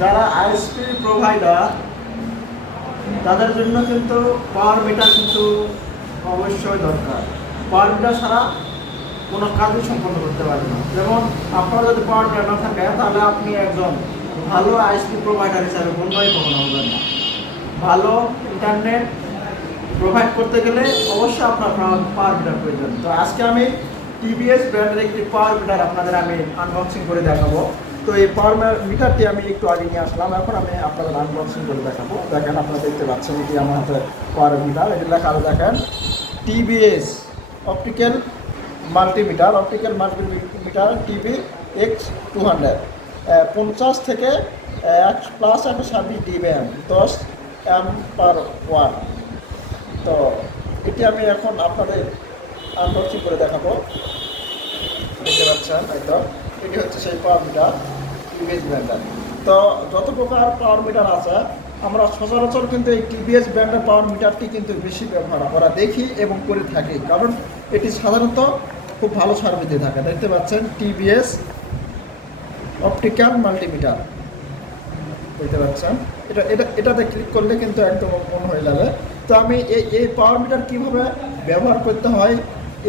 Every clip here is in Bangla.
যারা আইএসপি প্রোভাইডার তাদের জন্য কিন্তু পাওয়ার মিটার কিন্তু অবশ্যই দরকার। পাওয়ার মিটার ছাড়া কোনো কাজই সম্পন্ন করতে পারবে না। যেমন আপনার যদি পাওয়ার মিটার না থাকে তাহলে আপনি একজন ভালো আইএসপি প্রোভাইডার হিসাবে গণ্যই কখনো হবেন না। ভালো ইন্টারনেট প্রোভাইড করতে গেলে অবশ্যই আপনার পাওয়ার মিটার প্রয়োজন। তো আজকে আমি টিভিএস ব্র্যান্ডের একটি পাওয়ার মিটার আপনাদের আমি আনবক্সিং করে দেখাবো। তো এই পাওয়ার মিটারটি আমি একটু আগে নিয়ে আসলাম, এখন আমি আপনাদের আনবক্সিং করে দেখাবো। দেখেন, আপনারা দেখতে পাচ্ছেন এটি আমার হাতে পাওয়ার মিটার। এটি লেখা আছে দেখেন, TVS optical multimeter TV x 200 50 থেকে 1+126 ডিবিএম 10 অ্যাম্পার। তো এটি আমি এখন আপনাদের আনবক্সিং করে দেখাবো। দেখতে পাচ্ছেন, হয়তো এটি হচ্ছে সেই পাওয়ার মিটার টিভিএস ব্র্যান্ডের। তো যত প্রকার পাওয়ার মিটার আছে আমরা সচরাচর কিন্তু এই টিভিএস ব্র্যান্ডের পাওয়ার মিটারটি কিন্তু বেশি ব্যবহার করা দেখি এবং করে থাকি, কারণ এটি সাধারণত খুব ভালো সার্ভিস দিয়ে থাকে। দেখতে পাচ্ছেন টিভিএস অপটিক্যাল মাল্টিমিটার, দেখতে পাচ্ছেন এটাতে ক্লিক করলে কিন্তু একদম অন হয়ে যাবে। তো আমি এই পাওয়ার মিটার কীভাবে ব্যবহার করতে হয়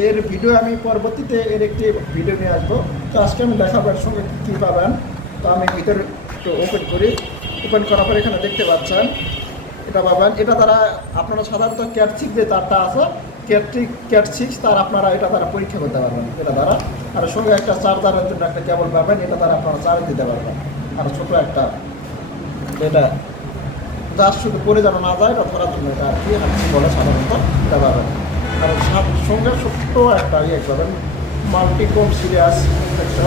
এর ভিডিও আমি পরবর্তীতে এর একটি ভিডিও নিয়ে আসবো। তো আজকে আমি দেখাবো এর সঙ্গে কী পাবেন। তো আমি ভিতরে একটু ওপেন করি। ওপেন করার পর এখানে দেখতে পাচ্ছেন এটা পাবেন। এটা দ্বারা আপনারা সাধারণত ক্যাট6 যে তারটা আছে, ক্যাট6 তার আপনারা এটা দ্বারা পরীক্ষা করতে পারবেন এটা দ্বারা। আর সঙ্গে একটা চার্জারের জন্য একটা কেবল পাবেন, এটা দ্বারা আপনারা চার্জ দিতে পারবেন। আর ছোটো একটা এটা যার শুধু করে যেন না যায় এটা ধরার জন্য এটা আর কি বলে সাধারণত এটা পাবেন। আর সঙ্গে ছোট্ট একটা পাবেন মাল্টিকম সিরিয়াস একটা,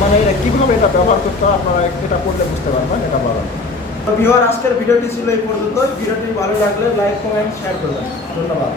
মানে এটা কীভাবে এটা ব্যবহার করতে হয় আপনারা এটা করলে বুঝতে পারবেন, এটা পাবেন। তো ভিউয়ার, আজকের ভিডিওটি ছিল এই পর্যন্ত। ভিডিওটি ভালো লাগলে লাইক, কমেন্ট, শেয়ার করবেন। ধন্যবাদ।